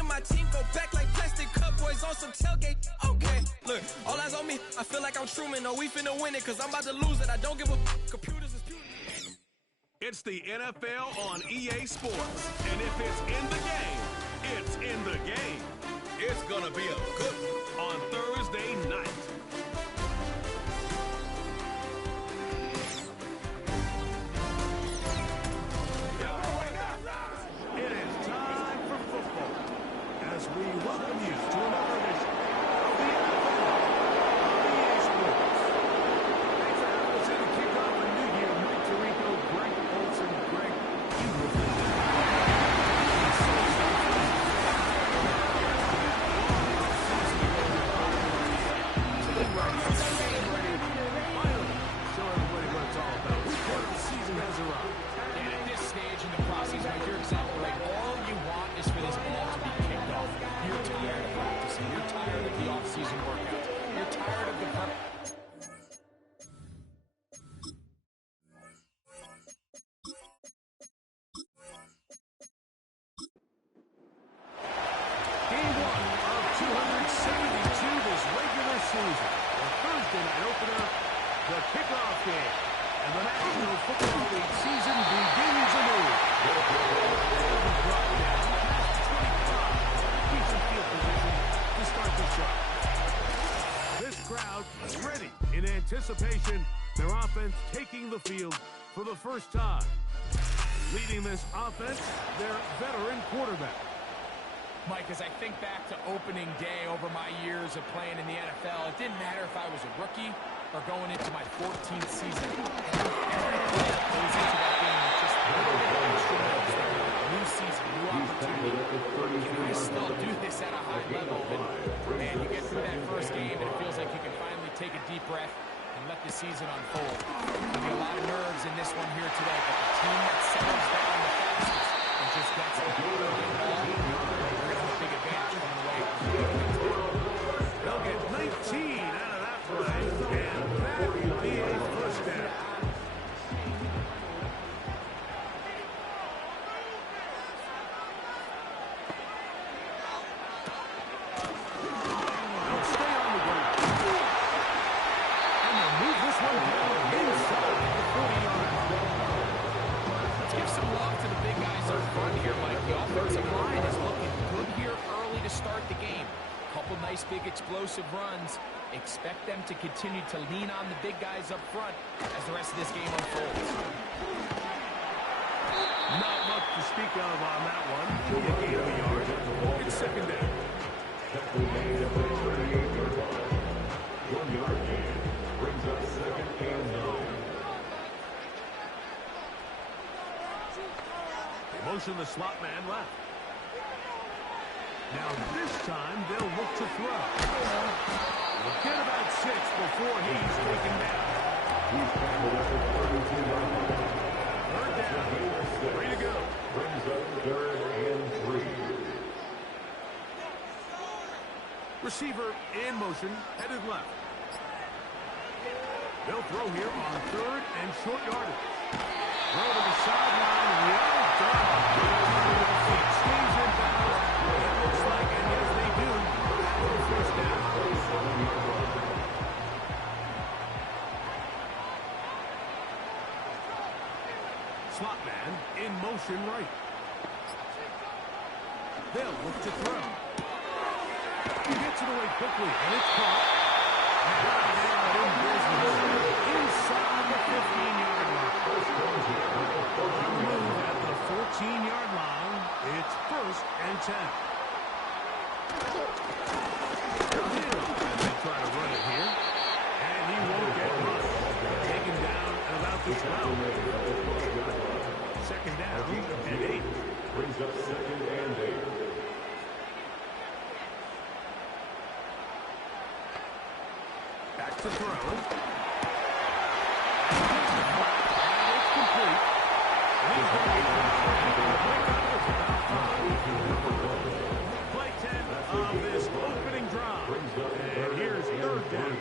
and my team go back like plastic cup boys on some tailgate. Okay, look, all eyes on me. I feel like I'm Truman. No, we finna win it, cause I'm about to lose it. I don't give a computers is beautiful. It's the NFL on EA Sports. And if it's in the game, it's in the game. It's gonna be a good one on Thursday night. It is time for football as we welcome you to another edition of the NFL on EA Sports. Thanks for having us in to kick off a new year. Mike Tirico, Greg Olson, Greg, you were anticipation, their offense taking the field for the first time. Leading this offense, their veteran quarterback. Mike, as I think back to opening day over my years of playing in the NFL, it didn't matter if I was a rookie or going into my 14th season. Every play that goes into that game is just a little bit of extra. New season, new opportunity. Can I still do this at a high level? And man, you get through that first game and it feels like you can finally take a deep breath and let the season unfold. There'll be a lot of nerves in this one here today, but the team that settles down the fastest and just gets the ball, they're going to have a big advantage coming away. They'll get 19 out of that play, and that will be a first down. Nice big explosive runs. Expect them to continue to lean on the big guys up front as the rest of this game unfolds. Not much to speak of on that one. A gain of a yard. It's second down. 1 yard gain brings up second and 9. They motion the slot man left. Now this time they'll look to throw. We'll get about 6 before he's taken down. He's tackled at the 32-yard line. Third down, free to go. Brings up third and 3. Receiver in motion, headed left. They'll throw here on third and short yardage. Throw to the sideline, well done. Stays in bounds. It looks like, and yes, they do, have a first down. Slot man in motion right. They'll look to throw. He gets it away quickly, and it's caught. Now they are in business inside the 15-yard line. Move at the 14-yard line. It's first and 10. They try to run it here, and he won't get much. Taken down at about the 12. Second down and 8. Brings up second and 8. Back to throw. And it's complete. He's going to play 10 of this opening drive. And here's third down.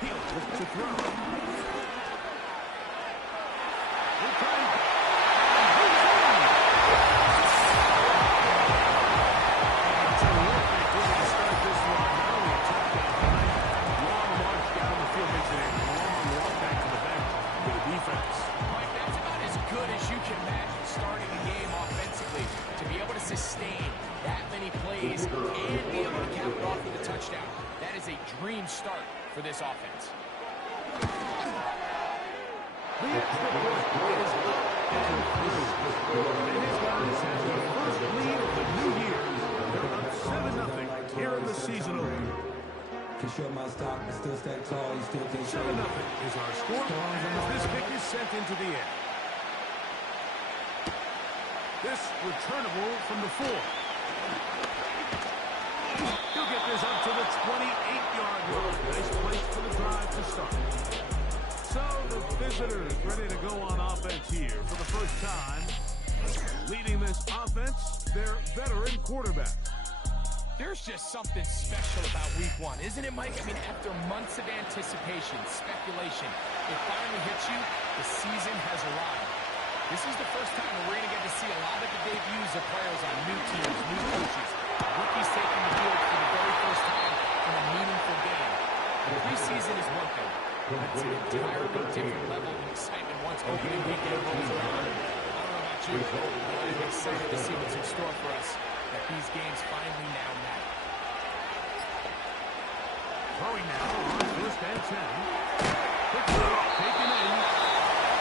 He'll look to throw. can imagine starting a game offensively to be able to sustain that many plays and be able to cap it off with a touchdown. That is a dream start for this offense. The extra point is up and through. And his guys have their first lead of the new year. They're up 7-0 here in the season opener. Can show my stock, but still stand tall. You still can't show 7-0 is our score as this kick is sent into the air. This returnable from the 4. He'll get this up to the 28-yard line. Nice place for the drive to start. So the visitors ready to go on offense here for the first time. Leading this offense, their veteran quarterback. There's just something special about week 1, isn't it, Mike? I mean, after months of anticipation, speculation, it finally hits you. The season has arrived. This is the first time we're going to get to see a lot of the debuts of players on new teams, new coaches. Rookies taking the field for the very first time in a meaningful game. The preseason is one thing. It's an entirely different level of excitement once opening weekend rolls around. I don't know about you, but I'm excited to see what's in store for us, that these games finally now matter. Throwing now on first and 10. Quick throw, taken in.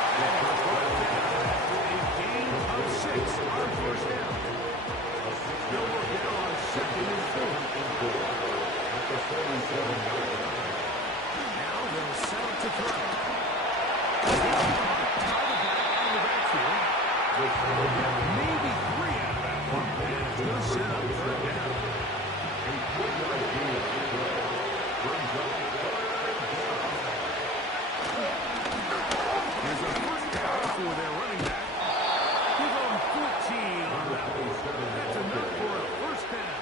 And it's brought down after a gain of 6 on first down. They'll work it on second and 4. At the 47-yard line. Now they'll set up to throw. Tie the back out of the backfield. Maybe 3 out of that one. And it's going to set up third down. A 4-yard gain of 12. Brings up Here's a first down for their running back. Give them 14 on that one. That's enough for a first down.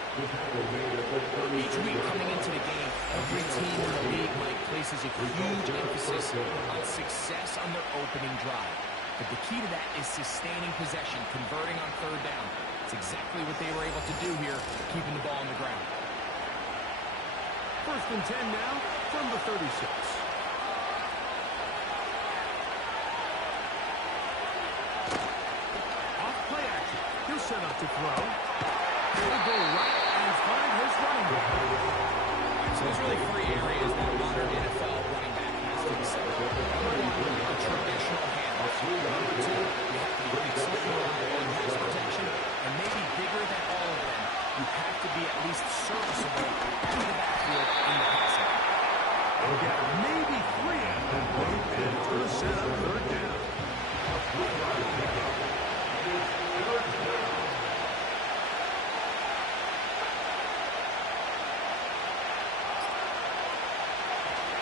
Each week coming into the game, every team in the league, Mike, places a huge emphasis on success on their opening drive. But the key to that is sustaining possession, converting on third down. It's exactly what they were able to do here, keeping the ball on the ground. First and 10 now from the 36. Off play action. He'll set up to throw. He'll go right and find his running back. So there's really 3 areas that a modern NFL running back has to excel. Number 1, a traditional handoff. Number 2, you have to be exceptional in pass protection. And maybe bigger than all of them, you have to be at least serviceable in the backfield in the passing. They'll get maybe 3 out of that one, and it's going to set up third down.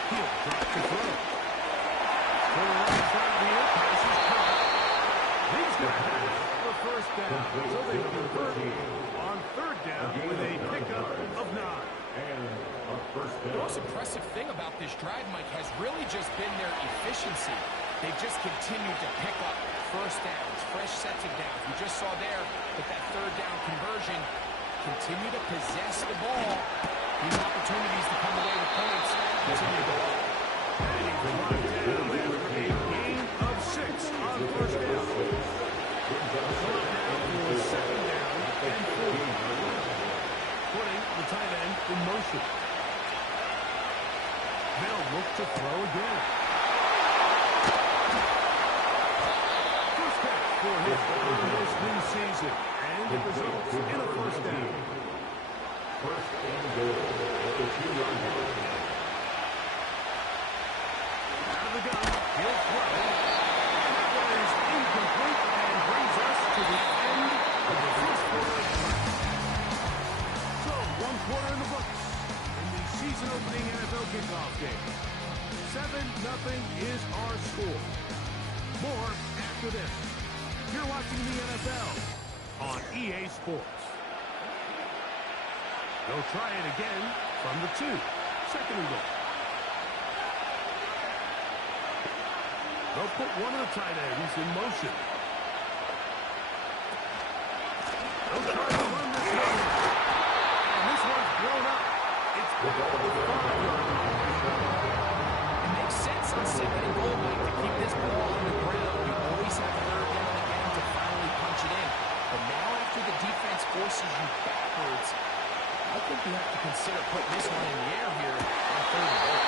He'll drop to throw. Full right side here, pass is caught. He's got half the first down, so they convert on third down with a pickup of 9. and a first The down. most impressive thing about this drive, Mike, has really just been their efficiency. They've just continued to pick up first downs, fresh sets of downs. We just saw there with that third down conversion, continue to possess the ball. These opportunities to come away with points continue to go up. And he's brought down after a gain of 6 on first down. Third down for second down and 4. Putting the tight end in motion. They'll look to throw again. First catch for him on this new season. And it results in a first down. First and goal at the 2-yard line. Out of the gun, he'll throw. And that one is incomplete and brings us to the end of the first quarter. So, 1 quarter in the books in the season-opening NFL kickoff game. 7-0 is our score. More after this. You're watching the NFL on EA Sports. They'll try it again from the 2. Second and goal. They'll put one of the tight ends in motion. They'll try to run this one. And this one's blown up. It's back to the 5-yard line. It makes sense on second and goal, Mike, to keep this ball on the ground. You always have third down again forces you backwards. I think you have to consider putting this one in the air here on third and goal.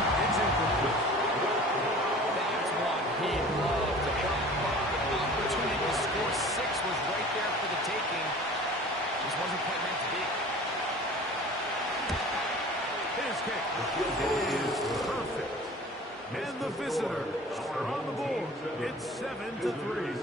It's incomplete. That's one he'd love to block, but the opportunity to score 6 was right there for the taking. Just wasn't quite meant to be. His kick is perfect. And the visitors are on the board. It's 7-3.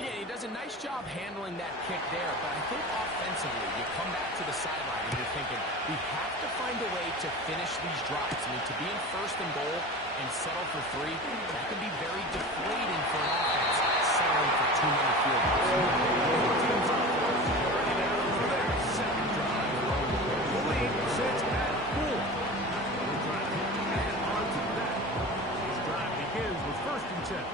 Yeah, he does a nice job handling that kick there, but I think offensively, you come back to the sideline and you're thinking, we have to find a way to finish these drives. I mean, to be in first and goal and settle for 3, that can be very deflating for an offense, settling for too many field goals. Second drive. The lead sits at 4. We'll try to add on to that. This drive begins with first and 10.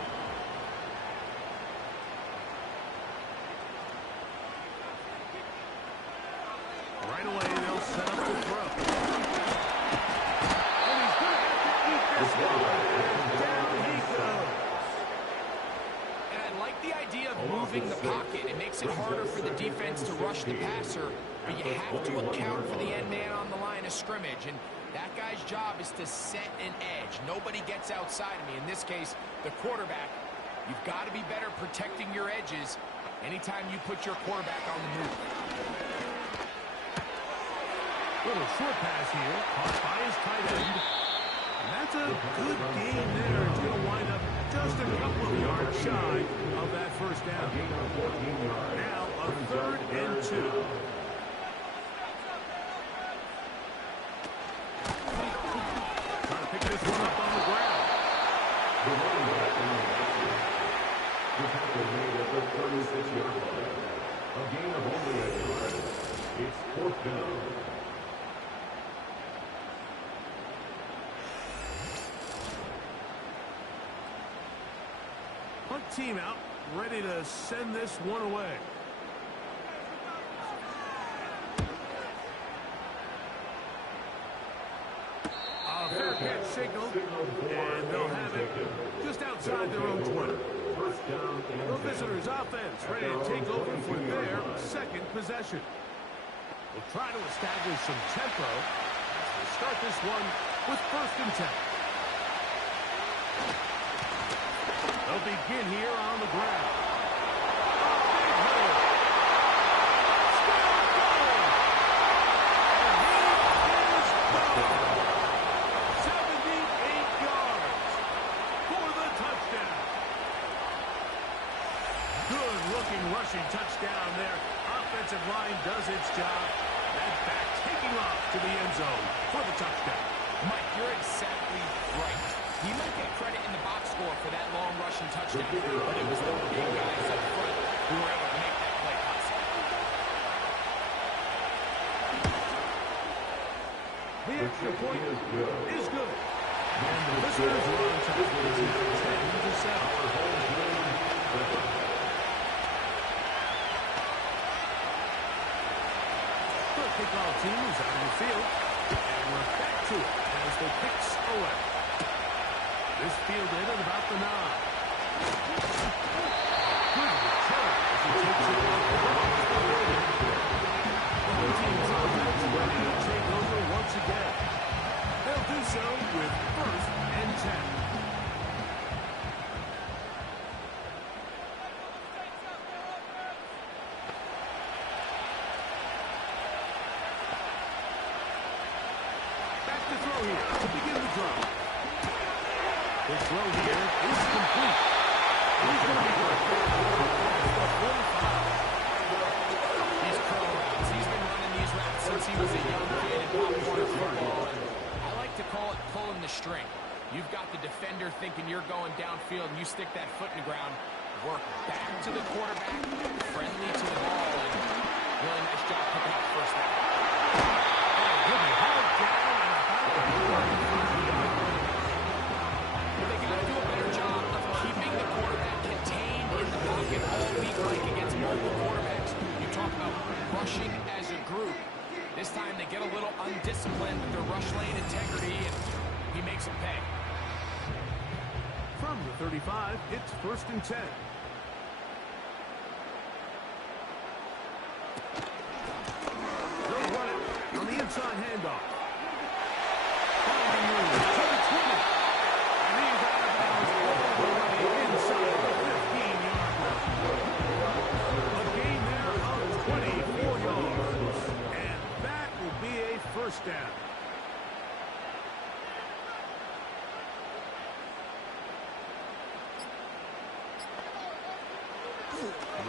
Right away, they'll set up the throw. And he's going to have to eat this one. And down he goes. And I like the idea of moving the pocket. It makes it harder for the defense to rush the passer, but you have to account for the end man on the line of scrimmage, and that guy's job is to set an edge. Nobody gets outside of me. In this case, the quarterback. You've got to be better protecting your edges anytime you put your quarterback on the move. Little short pass here, caught by his tight end. And that's a good game there. It's going to wind up just a couple of yards shy of that first down. Now a 3rd and 2. Trying to pick this one up on the ground. A gain of only a yard. It's 4th down. Punt team out, ready to send this one away. A fair catch signal, and they'll have it just outside their own 20. The visitors' offense ready to take over for their second possession. We'll try to establish some tempo as we start this one with first and 10. They'll begin here on the ground. A big hole. Still going. And he is gone. 78 yards for the touchdown. Good-looking rushing touchdown there. Offensive line does its job. And back taking off to the end zone for the touchdown. Mike, you're exactly right. He might get credit in the box score for that long rushing touchdown, but it was the big guys up front who were able to make that play possible. The extra point is good. And the visitors are on top. It's 10-7. The kickoff team is out of the field. And we're back to it as the kicks away. This fielded at about the 9. Good return as he takes it off the box. The home team's offense ready to take over once again. They'll do so with first and 10. Back to throw here to begin the drive. The throw here is complete. He's going to be good. These curl routes, he's been running these routes since he was a young kid in pop-corner football. And I like to call it pulling the string. You've got the defender thinking you're going downfield, and you stick that foot in the ground, work back to the quarterback, friendly to the ball, and really nice job picking up first down. He'll be held down and about the 45-yard line. They got to do a better job of keeping the quarterback contained in the pocket all week, like against mobile quarterbacks. You talk about rushing as a group. This time they get a little undisciplined with their rush lane integrity, and he makes them pay. From the 35. It's 1st and 10. They'll run it on the inside handoff. Finding room to the 20. And he's out of bounds all the way inside the 15-yard line. A gain there of 24 yards. And that will be a first down.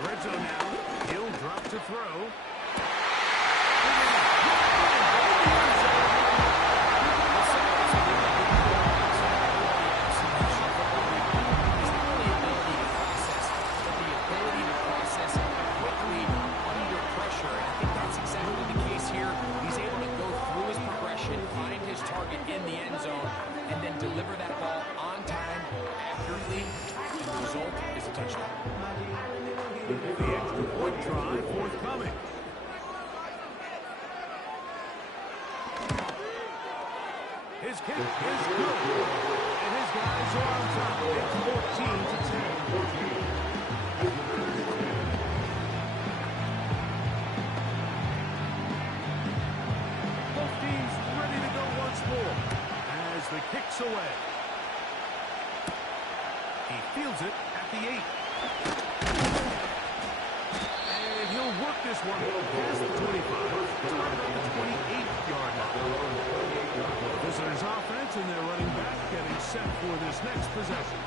Red zone now. He'll drop to throw. In the end zone and then deliver that ball on time, accurately, and the result is a touchdown. The extra point try forthcoming. His kick is good, and his guys are on top. It's 14-10. As the kick's away. He fields it at the 8. And he'll work this one past the 25 to right about the 28-yard line. Visitors offense and their running back getting set for this next possession.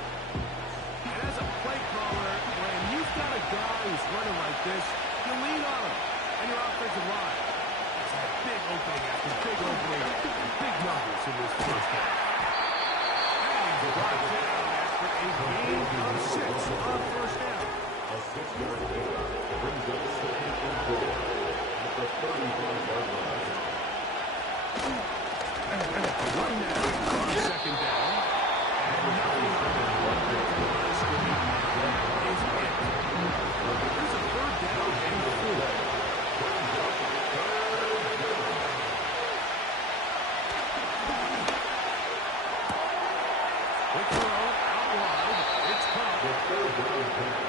And as a play caller, when you've got a guy who's running like this, you lean on him and your offensive line. Big opening after big opening. Big numbers in this first half. And he's brought down after a gain of 6 on first down. A 6-yard gain brings up 2nd and 4 at the 35-yard line. Run now on 2nd down. And nothing on that one big line scrimmage is it. There's a 3rd down and 4.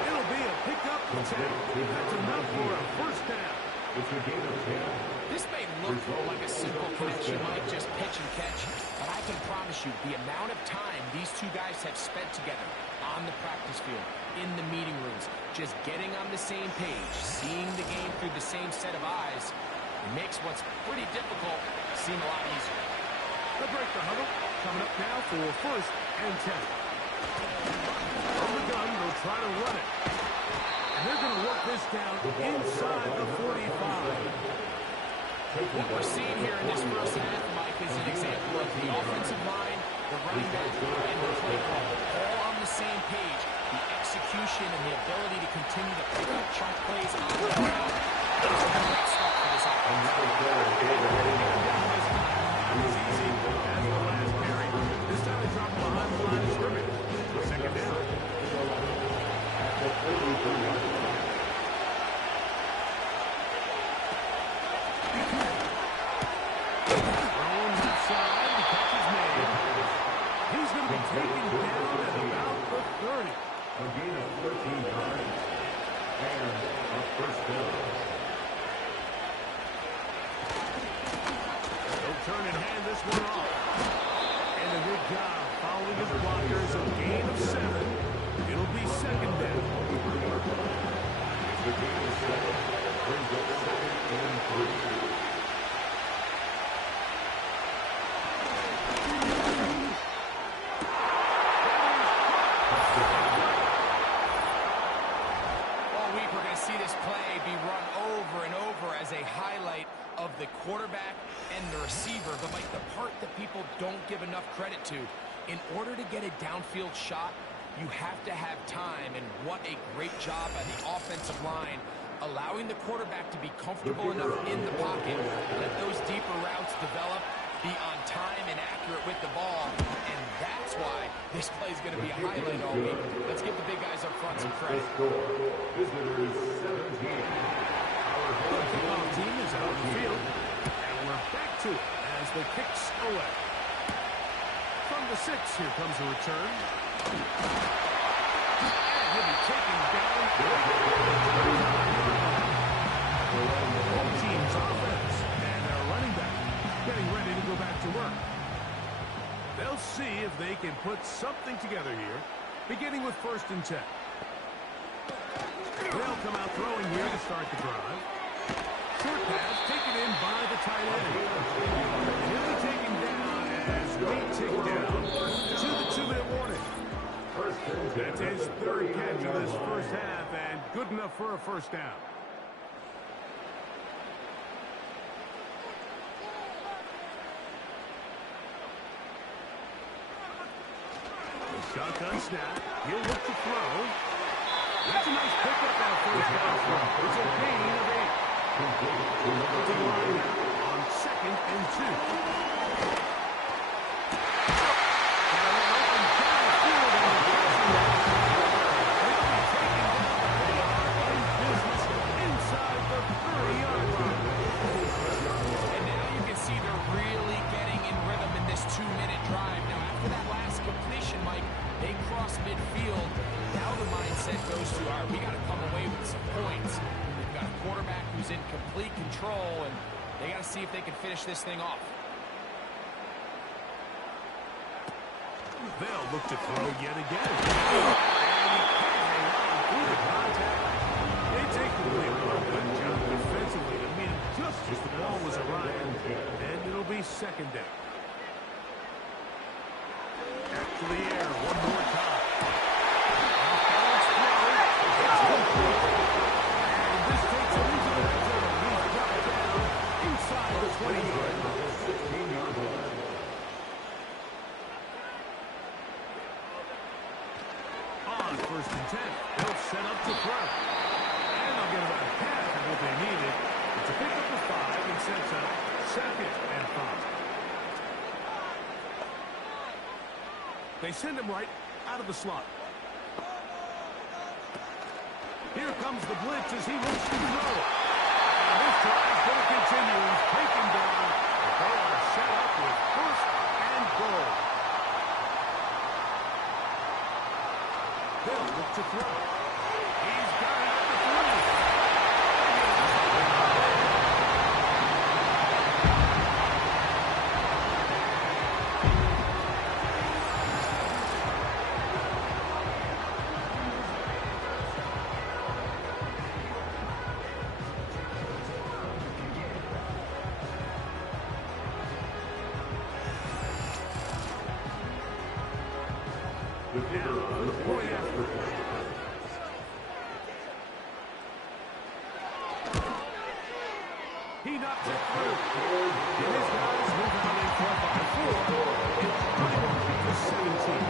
It'll be a pickup of 10. That's enough for a first down. It's a gain of 10. This may look like a simple connection, Mike, just pitch and catch, but I can promise you the amount of time these two guys have spent together on the practice field, in the meeting rooms, just getting on the same page, seeing the game through the same set of eyes, it makes what's pretty difficult seem a lot easier. They'll break the huddle. Coming up now for 1st and 10. From the gun, they'll try to run it. And they're going to work this down inside the 45. What we're seeing here in this first half, Mike, is an example of the offensive line, the running back, and the play call all on the same page. The execution and the ability to continue to pick up chunk plays on the ground. It's a great start for this offense. This time they drop behind the line of scrimmage. 2nd down. Thrown left side, the catch is made. He's going to be taken down at about the 30. A gain of 13 yards and a first down. They'll turn and hand this one off. And a good job following his blockers. A gain of 7. It'll be 2nd down. The gain of 7 brings up 2nd and 3. All week we're going to see this play be run over and over as a highlight of the quarterback and the receiver. But like the part that people don't give enough credit to, in order to get a downfield shot, you have to have time, and what a great job by the offensive line, allowing the quarterback to be comfortable enough in the pocket, let those deeper routes develop, be on time and accurate with the ball, and that's why this play is going to be a highlight all week. Let's give the big guys up front some credit. Visitors 17. Our Kickoff team is out on the field, and we're back to it as the kick's away. From the 6, here comes the return. And he'll be taken down. Home team's offense. And their running back getting ready to go back to work. They'll see if they can put something together here, beginning with 1st and 10. They'll come out throwing here to start the drive. Short pass taken in by the tight end. He'll be taken down as we tick down to the 2-minute warning. That's his 3rd catch of this first half, and good enough for a first down. Shotgun snap. He'll look to throw. That's a nice pickup on 1st down. It's a gain of 8. On 2nd and 2. Inside the 30-yard line. And now you can see they're really getting in rhythm in this 2-minute drive. Now, after that last completion, Mike, they cross midfield. Now the mindset goes to, all right, we got to come away with some points. We've got a quarterback who's in complete control, and they got to see if they can finish this thing off. They'll look to throw yet again. And he can't hang on through the contact. They take the lead. Good job defensively to meet him just as the ball was arriving. And it'll be 2nd down. Back to the air one more time. Off-balance throw. It's complete. And this takes him into the red zone. He's dropped down inside the 20-yard line. 16-yard line. On 1st and 10, they'll set up to throw. And they'll get about half of what they needed. It's a pickup of 5 and sets up 2nd and 5. They send him right out of the slot. Here comes the blitz as he looks to throw. And this drive's going to continue. He's taken down. They are set up with 1st and goal. They'll look to throw. He's got it at the 3. He knocks it through. And his guys move on in front by 4. It's right to 17.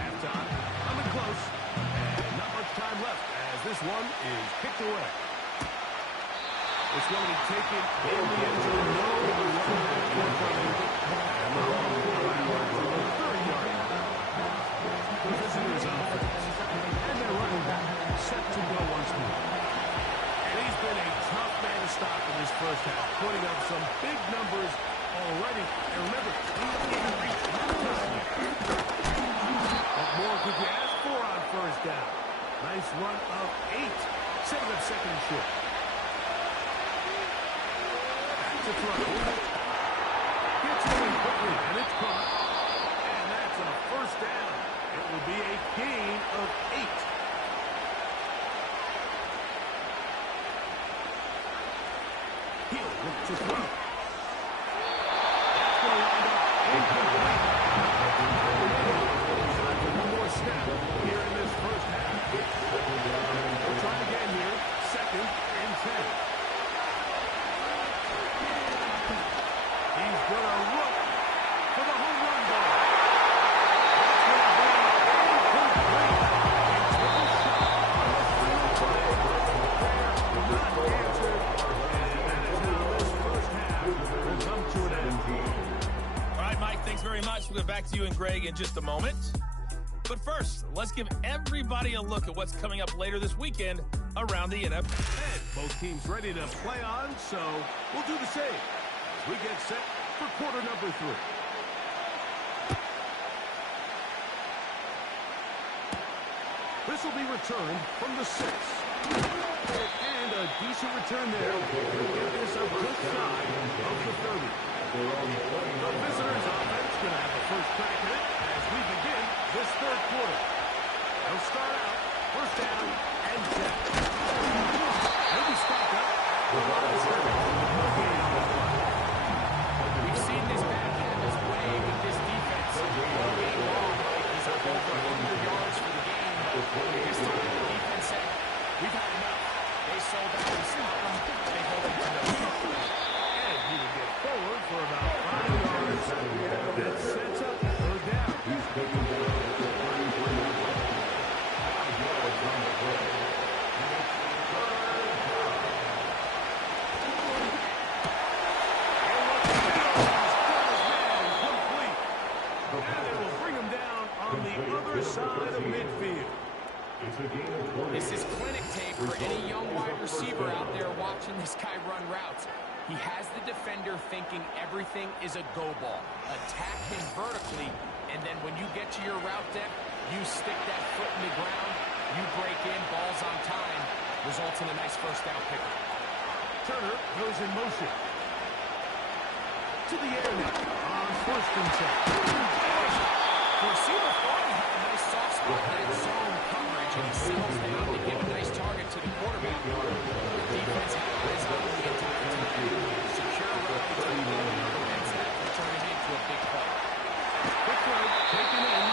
Halftime. Coming close. And not much time left as this one is kicked away. This one will be taken in the end zone. No running back forthcoming. And the ball will go out to the 30-yard line. The visitors offense. And their running back set to go once more. And he's been a tough man to stop in this first half, putting up some big numbers already. And remember, he didn't even reach halftime yet. What more could you ask for on 1st down? Nice run of 8. Setting up 2nd and short. Back to throw. Gets going quickly, and it's caught. And that's a 1st down. It will be a gain of 8. He'll look to throw. That's going to wind up incomplete. Time for one more snap here in this first half. We'll try again here. 2nd and 10. He's going to look for the home run ball. Thanks very much. We'll get back to you and Greg in just a moment. But first, let's give everybody a look at what's coming up later this weekend around the NFL. And both teams ready to play on, so we'll do the same. As we get set for quarter number 3. This will be returned from the 6. And a decent return there. Get this up just side of the 30. The visitors' offense going to have a first crack at it as we begin this third quarter. They'll start out first down and 10. They'll be stopped up. We've seen this back end as way with this defense. All game long, he's up over 100 yards for the game. This time the defense said, we've had enough. They sold out and stopped him. They hold him to no score. And he will get forward for about 5 yards. That sets up third down. He's taken down at the 33 yard line. 5 yards on the play. And it's third down. And what the field has got his man complete. And they will bring him down on the other side of midfield. It's a gain of 20. This is clinic tape for any young wide receiver out there watching this guy run routes. He has the defender thinking everything is a go ball. Attack him vertically, and then when you get to your route depth, you stick that foot in the ground, you break in, balls on time, results in a nice first down pickup. Turner goes in motion. To the air now on first and 10. The receiver thought he had a nice soft spot in that zone coverage, and he settles down to give a nice target to the quarterback. The defense had eyes on him the entire time. Secure route to the middle prevents that from turning into a big play. Quick throw taken in.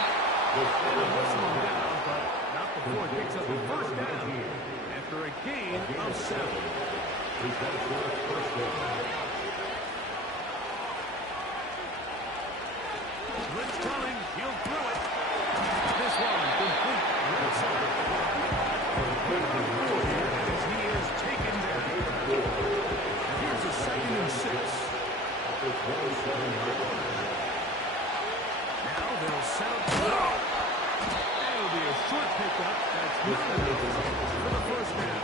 And whistle him down, but not before it picks up the first down after a gain of 7. He's got a first down. Blitz coming. He'll throw it. This one complete. Right side. As he is taken down. And here's a 2nd and 6. Now they'll set up. That'll be a short pickup. That's not enough for the first down.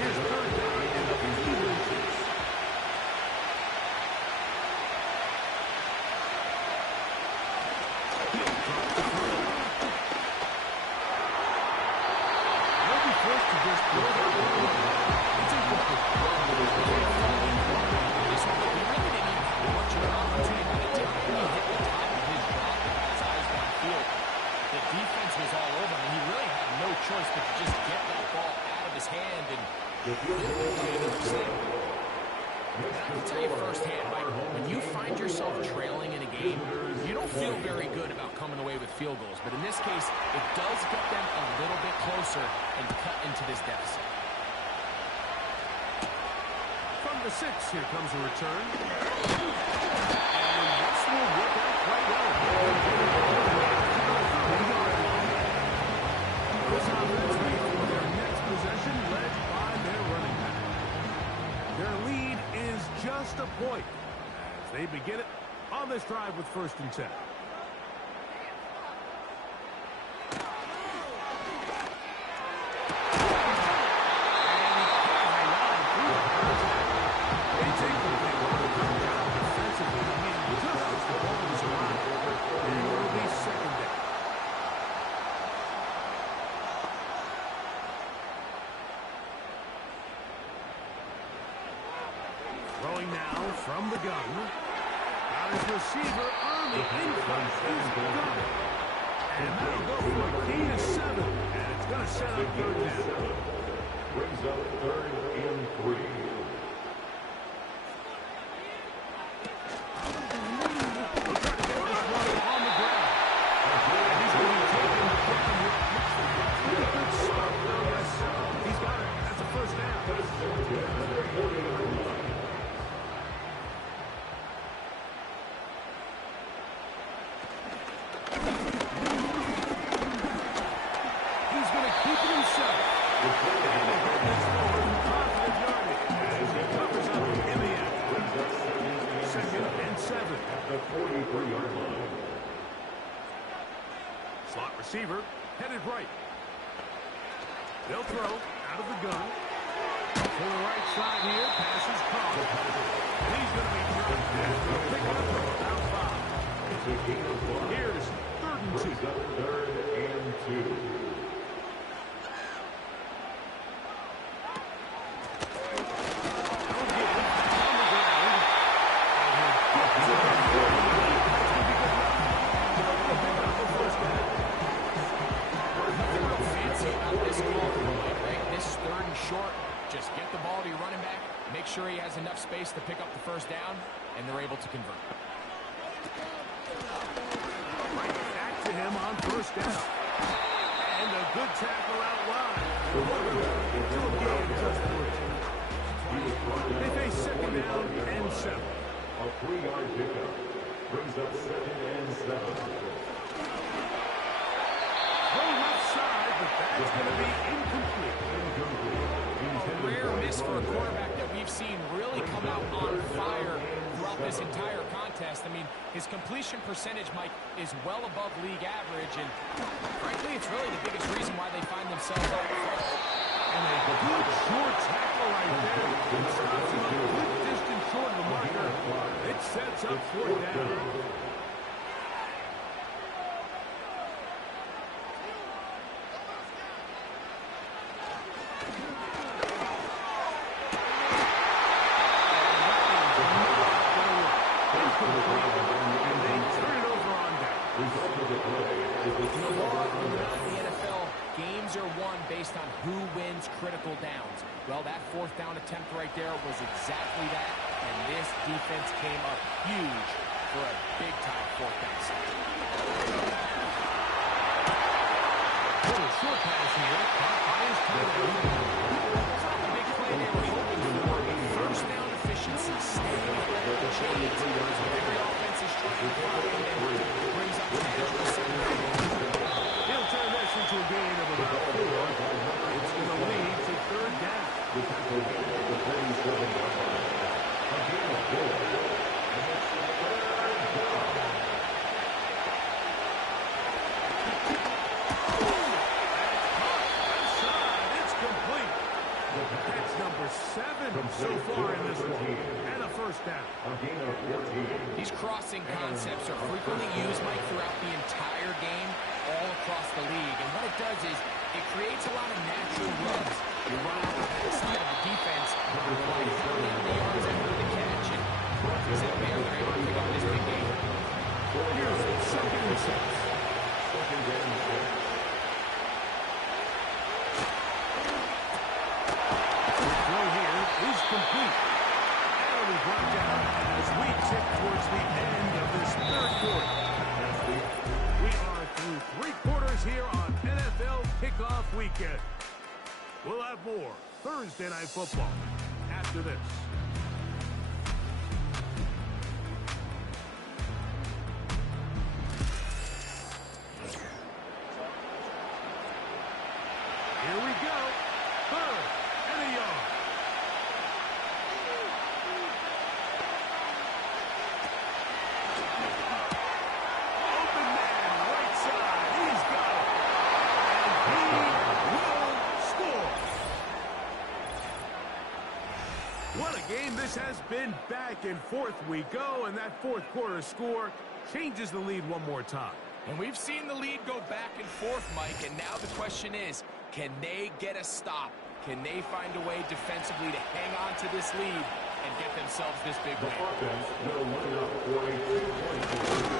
Here's third down and a few inches. Choice but to just get that ball out of his hand and I can tell you firsthand, Mike, when you find yourself trailing in a game, you don't feel very good about coming away with field goals. But in this case, it does get them a little bit closer and cut into this deficit. From the 6, here comes a return. And this will work out quite well. This offense ready for their next possession, led by their running back. Their lead is just a point as they begin it on this drive with first and 10. Throwing now from the gun. Got his receiver on the inside. He's got it. And that'll go for a gain of 7. And it's going to set up third down. Brings up 3rd and 3. He'll try to get this one on the ground. And he's going to be taken down with pretty good stop. Yes, he's got it. That's a first down. The 43-yard line. Slot receiver headed right. They'll throw out of the gun. For up 3rd and 2. Just get the ball to your running back, make sure he has enough space to pick up the first down, and they're able to convert. Right back to him on first down. And a good tackle out wide. To a gain of 3. They face 2nd down and 7. A 3-yard pickup brings up 2nd and 7. Throw left side, but that's going to be incomplete. A rare miss for a quarterback that we've seen really come out on fire throughout this entire contest. I mean, his completion percentage, Mike, is well above league average, and frankly, it's really the biggest reason why they find themselves out front. And a good short tackle right there. It stops him a good distance short of the marker. It sets up 4th down. Based on who wins critical downs. Well, that 4th down attempt right there was exactly that, and this defense came up huge for a big-time 4th down stop. Little short pass here, caught by his tight end. It's not the big play they were hoping for. First down efficiency, staying with the chains. Every offense is trying to find and brings up the edge of the second. He'll turn this into a gain of about 4. It's going to lead to 3rd down. The tackle at the 37-yard line. A gain of 4. And it's 3rd down. Inside, it's complete. That's number 7 so far in this one. And a first down. A gain of 14. These crossing concepts are frequently used, Mike, throughout the entire game, all across the league. And what it does is it creates a lot of natural runs. You run out the backside of the defense, rely heavily on the yards after the catch, and like I said, they're able to pick up this big game. Here's it, 2nd and 6. 2nd and 6. The throw here is complete. And it'll be brought down as we tick towards the end of this 3rd quarter. We are through 3 quarters here on NFL Kickoff Weekend. We'll have more Thursday Night Football after this. Here we go. 3rd and a yard. Open man, right side. He's got it. And he will score. What a game this has been. Back and forth we go, and that 4th quarter score changes the lead one more time. And we've seen the lead go back and forth, Mike, and now the question is, can they get a stop? Can they find a way defensively to hang on to this lead and get themselves this big win? The offense will line up for a 2-point conversion.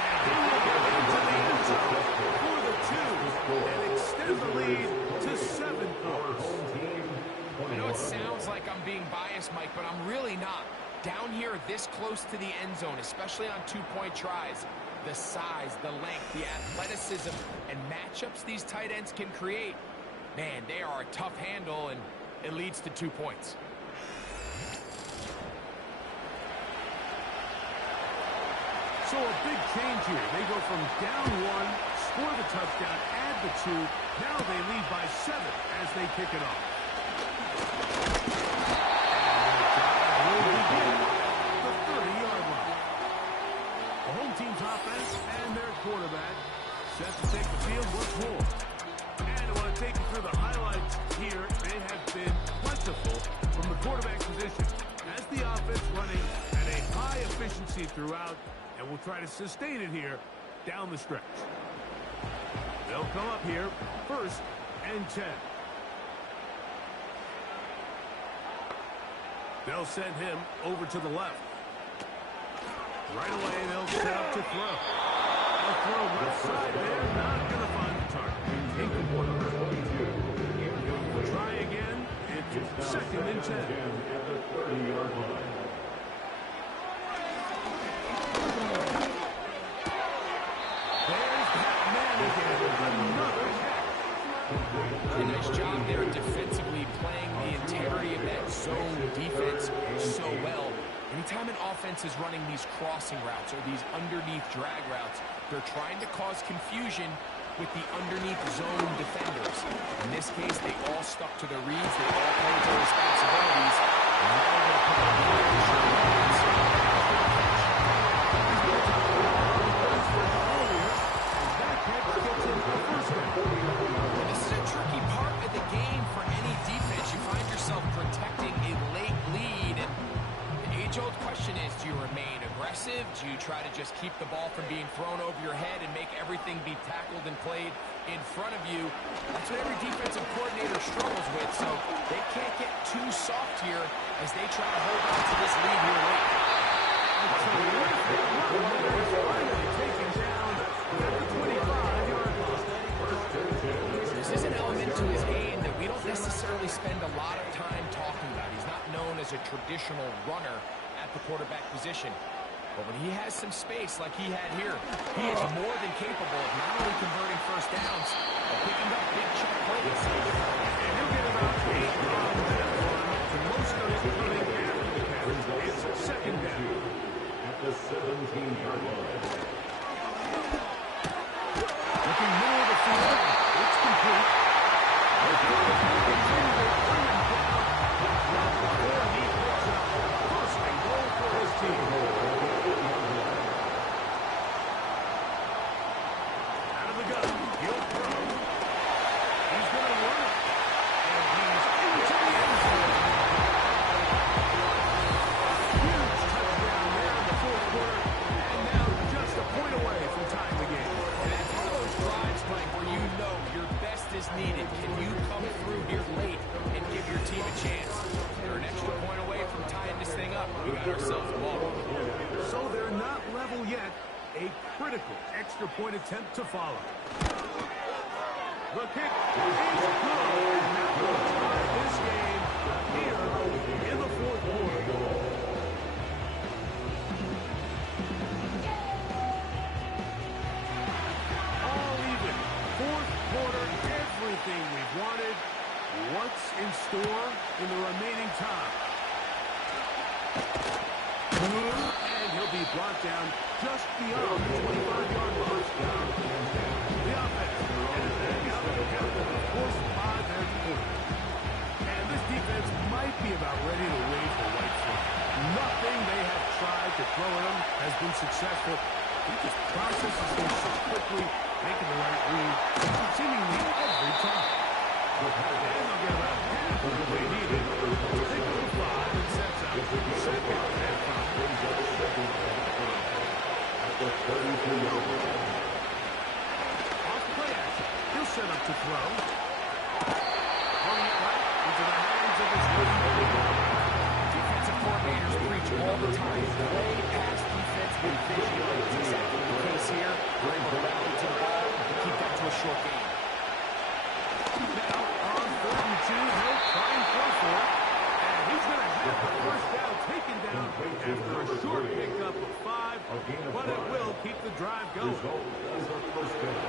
And he will get into the end zone for the 2 and extend the lead to 7 points. I know it sounds like I'm being biased, Mike, but I'm really not. Down here this close to the end zone, especially on 2-point tries, the size, the length, the athleticism, and matchups these tight ends can create, man, they are a tough handle, and it leads to 2 points. So a big change here. They go from down 1, score the touchdown, add the 2. Now they lead by 7 as they kick it off. And the drive will begin at the 30-yard line. The home team's offense and their quarterback set to take the field once more. And I want to take you through the highlights here. They have been plentiful from the quarterback position as the offense running at a high efficiency throughout, and we'll try to sustain it here down the stretch. They'll come up here, 1st and 10. They'll send him over to the left. Right away, they'll set up to throw. They'll throw left side there, not going to find the target. Incomplete. Try again. It's 2nd and 10. At the 30-yard line. There's that man again. Another A nice job there defensively, playing the integrity of that zone defense so well. Anytime an offense is running these crossing routes or these underneath drag routes, they're trying to cause confusion with the underneath zone defenders. In this case, they all stuck to their reads. They all played their responsibilities. And now they're going to put on the This is a tricky part of the game for any defense. You find yourself protecting a late lead, and the age-old question is, do you remain aggressive? Do you try to just keep the ball from being thrown over your head and make everything be tackled and played in front of you? That's what every defensive coordinator struggles with, so they can't get too soft here as they try to hold on to this lead here late. taken down at the 25-yard line. This is an element to his game that we don't necessarily spend a lot of time talking about. He's not known as a traditional runner at the quarterback position. But when he has some space like he had here, he is more than capable of not only converting first downs, but picking up big chunk plays. And he'll get about 8 on that one. Most of it coming after the catch. It's 2nd down. At the 17-yard line. Looking middle of the field. It's complete. First and goal for his team. Out of the gun. He'll throw. He's going to run it. And he's into the end zone. Huge touchdown there in the 4th quarter. And now just a point away from tying the game. And that's one of those drives, Mike, where you know your best is needed. Can you come through here late and give your team a chance? They're an extra point away from tying this thing up. We got ourselves a ball. So they're not level yet. A critical extra point attempt to follow. The kick is good. And now we'll tie this game here in the 4th quarter. All even. 4th quarter, everything we've wanted. What's in store in the remaining time? And he'll be brought down just beyond the 25-yard line. The offense is back out of the count, forced by their quarterback. And this defense might be about ready to wave the white flag. Nothing they have tried to throw at him has been successful. He just processes things so quickly, making the right read, seemingly every time. And they'll get about half of what they needed. Pick up the 5 and sets up for the 2nd and 5. At the 32-yard line. Off play action. He'll set up to throw. Throwing it right into the hands of his Defensive coordinators preach all the time. Play, pass, defense, and vision. It's exactly the case here. We're able to rally to the ball and keep that to a short game. Now on 4th and 2, he'll try and throw for it. And he's going to have the first down taken down after a short pickup of 5, but it will keep the drive going. Result is a first down.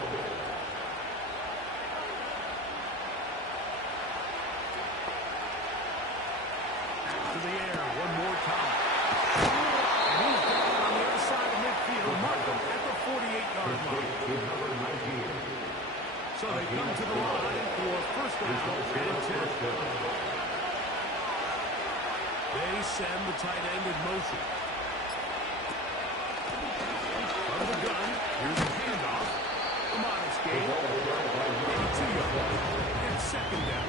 To the air one more time. And he's down on the other side of midfield. Markham at the 48-yard line. So they come to the line for first down and 10. They send the tight end in motion. From the gun, here's a handoff. A modest gain. 82 yards. And 2nd down.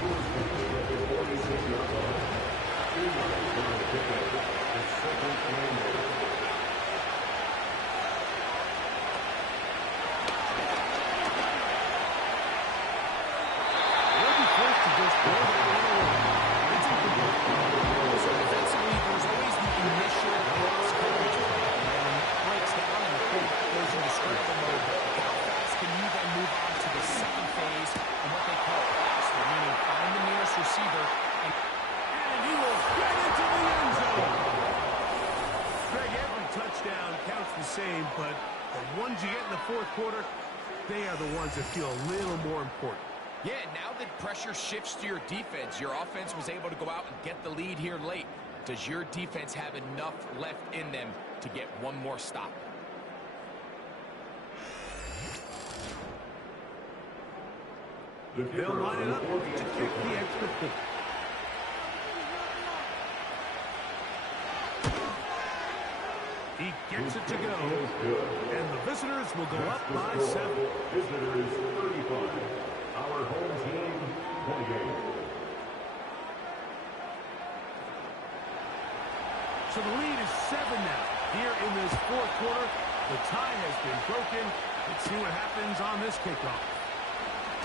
ones that feel a little more important. Yeah, now that pressure shifts to your defense, your offense was able to go out and get the lead here late. Does your defense have enough left in them to get one more stop? They'll line it up to kick the extra point. He gets it to go, and the visitors will go up by 7. Visitors 35. Our home team 28. So the lead is 7 now. Here in this fourth quarter, the tie has been broken. Let's see what happens on this kickoff.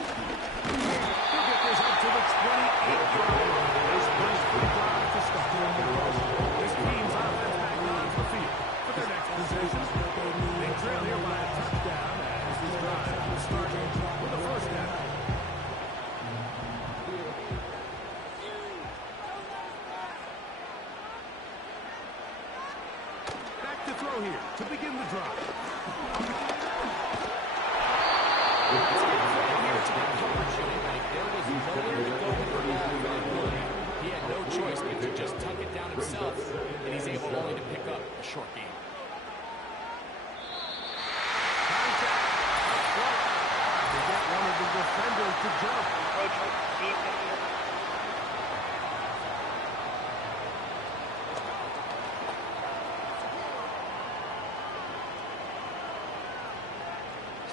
He'll get this up to the 28-yard line. This brings the drive to start. This team's offense back on the field for their next possession. They trail here by a touchdown as this drive will start with a first down. Back to throw here to begin the drive. He had no choice but to just tuck it down himself, and he's able only to pick up a short gain. Contact up front. They get one of the defenders to jump.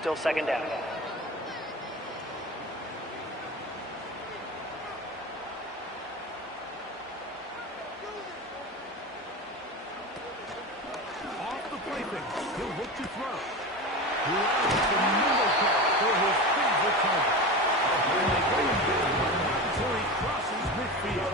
Still second down. Off the plaything. He'll look to throw. He lands the middle catch for his favorite target. And they bring him down until he crosses midfield.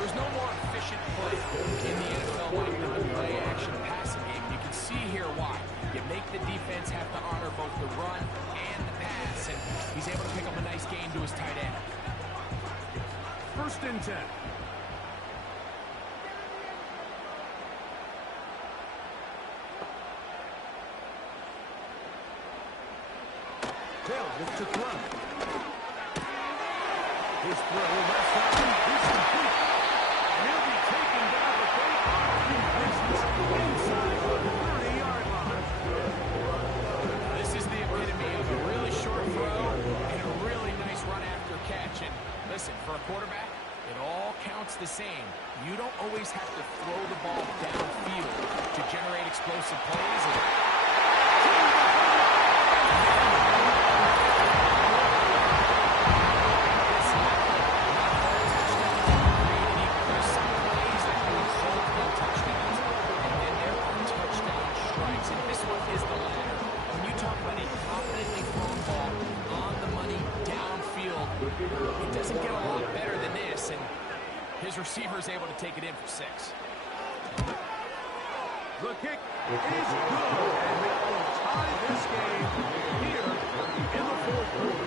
There's no more efficient play in the NFL than the play-action passing game. You can see here why. You make the defense have to honor both the run and the pass, and he's able to pick up a nice gain to his tight end. First and 10. They'll look to throw. His throw left side is complete. And he'll be taken down, but they are in business inside the 30-yard line. This is the epitome of a really short throw and a really nice run after catch. And listen, for a quarterback, it all counts the same. You don't always have to throw the ball downfield to generate explosive plays. It doesn't get a lot better than this, and his receiver's able to take it in for 6. The kick is good, and it will tie this game here in the fourth quarter.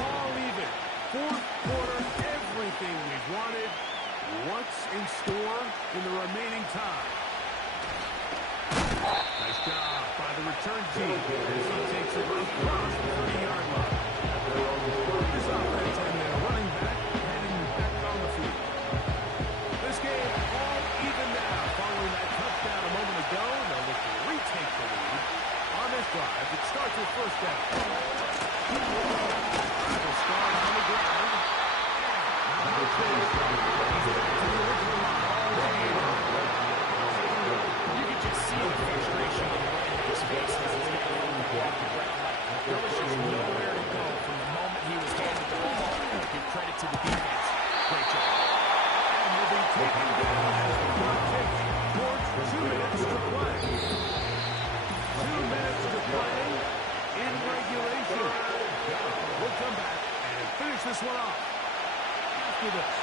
All even. Fourth quarter, everything we've wanted. What's in store in the remaining time? Nice job by the return team as he takes it across the 30-yard line. This offense and their running back heading back on the field. This game all even now following that touchdown a moment ago. They'll look to retake the lead on this drive. It starts with first down. Will start on the ground. Now he's back to the original line. You can just see the frustration in the running back's face as he's getting off the ground. There was just nowhere to go from the moment he was handed the ball. Give credit to the defense. Great job. And will be taken down as the clock ticks towards 2 minutes to play. 2 minutes to play in regulation. We'll come back and finish this one off. After this,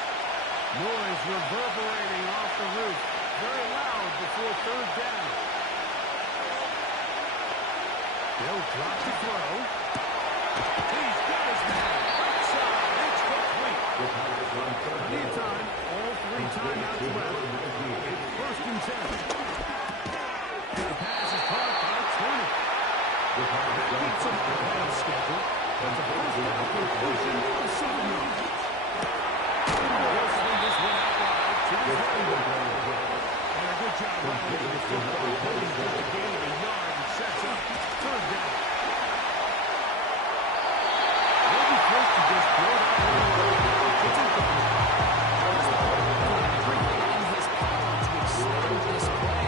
noise reverberating off the roof. Very loud before third down. They'll drop to throw. He's got his man. Outside. It's complete. Plenty of time. All 3 timeouts left. It's 1st and 10. The pass is caught by 20. That keeps him ahead of schedule. That's a first down completion of 7 yards. He'll swing this one out wide to his running back. And a good job running to the football. Holding back the gain of a yard and sets up 3rd down. They'll be forced to just throw that one away. It's incomplete. Everything in his power to extend this play.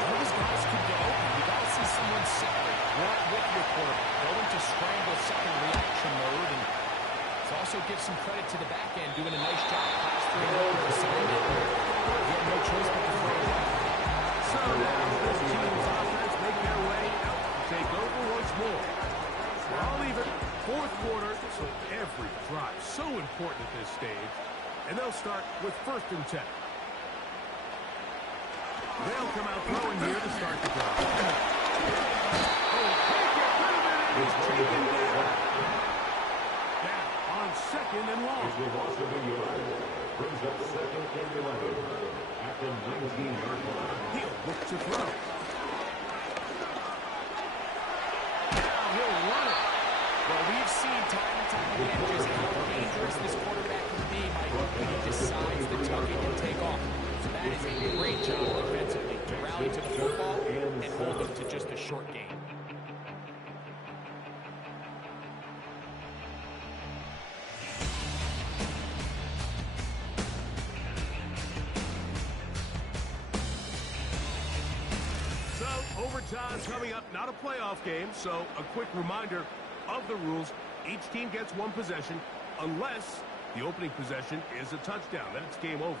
Where his guys could get open. You got to see someone separate. Work with your quarterback. Go into scramble second reaction mode. And it also gives some credit to the back end doing a nice job plastering over the assignment. He had no choice but to throw it. So now this team's offense make their way out to take over once more. We're all even. 4th quarter, so every drive so important at this stage. And they'll start with 1st and 10. They'll come out throwing here to start the drive. Oh, can't get rid of it, and it's taken down. Now, on 2nd and long. Brings up 2nd and 11 at the 19-yard line. He'll look to throw. Now he'll run it. Well, we've seen time and time again just how dangerous this quarterback can be, Mike, when he decides to tuck it and take off. So that is a great job defensively to rally to the football and hold him to just a short gain. So, overtime's coming up, not a playoff game, so a quick reminder of the rules. Each team gets 1 possession unless the opening possession is a touchdown. Then it's game over.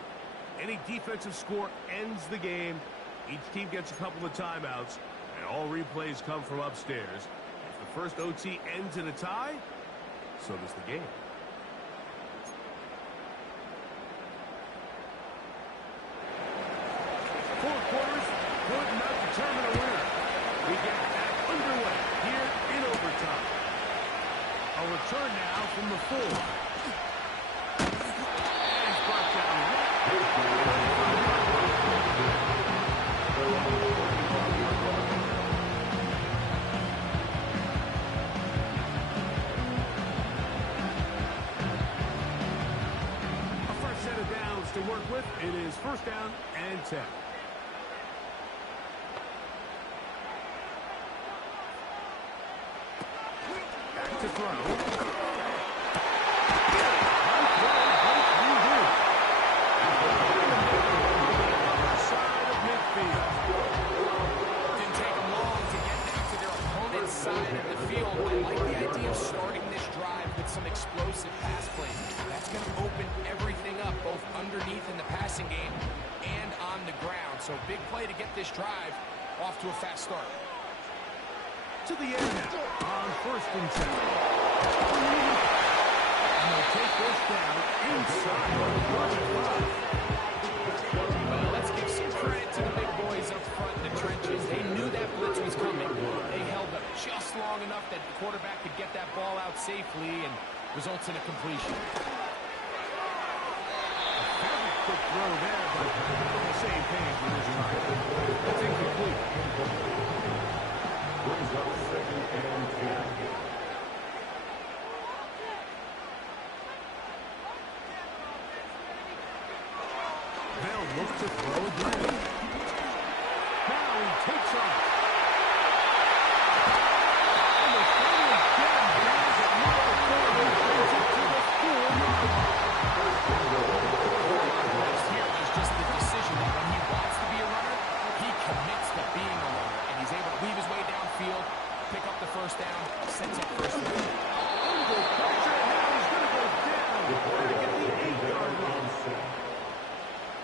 Any defensive score ends the game. Each team gets a couple of timeouts, and all replays come from upstairs. If the first OT ends in a tie, so does the game. Four quarters would not determine a winner. We get back underway here in overtime. A return now from the 4. And it's brought down a fresh set of downs to work with. It is 1st down and 10. To throw. Didn't take them long to get down to their opponent's side of the field. I like the idea of starting this drive with some explosive pass plays. That's going to open everything up, both underneath in the passing game and on the ground. So big play to get this drive off to a fast start. to the air now on 1st and 10. And they'll take this down inside the 35. Well, let's give some credit to the big boys up front in the trenches. They knew that blitz was coming. They held up just long enough that the quarterback could get that ball out safely and results in a completion. Very quick throw there, but on the same page with this time. That's incomplete. Brings up 2nd and 10. They'll look to throw again. Now he takes off. And the throw again grabs it near the 40 and brings it to the 4-yard line. Here is just the decision that when he wants to be a runner, he commits to being a runner. And he's able to weave his way downfield, pick up the 1st down, sets up 1st down. Under pressure, and now he's going to go down. Back at the 8-yard line.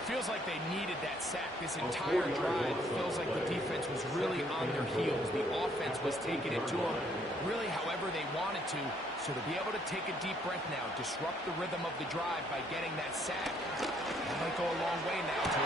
Feels like they needed that sack this entire drive. Feels like the defense was really on their heels. The offense was taking it to them really however they wanted to. So to be able to take a deep breath now, disrupt the rhythm of the drive by getting that sack, that might go a long way now to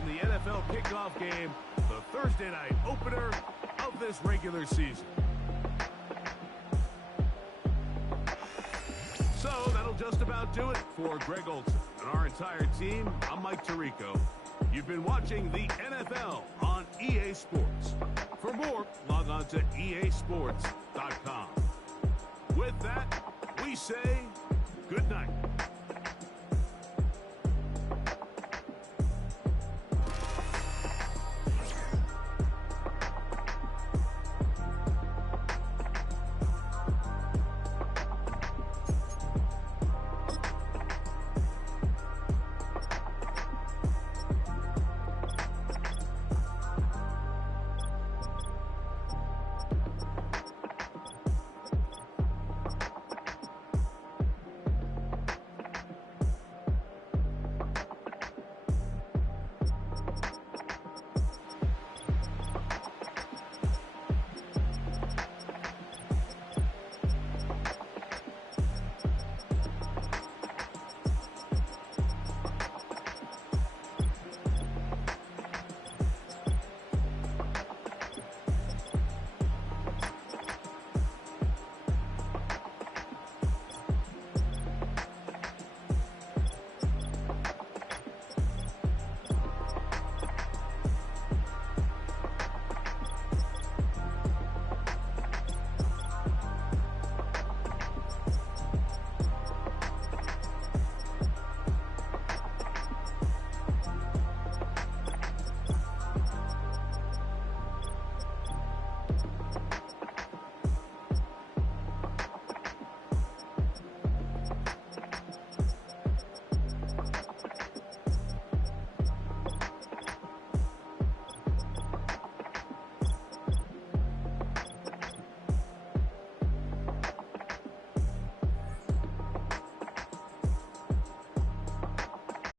in the NFL kickoff game, the Thursday night opener of this regular season. So that'll just about do it for Greg Olson and our entire team. I'm Mike Tirico. You've been watching the NFL on EA Sports. For more, log on to easports.com. With that, we say good night.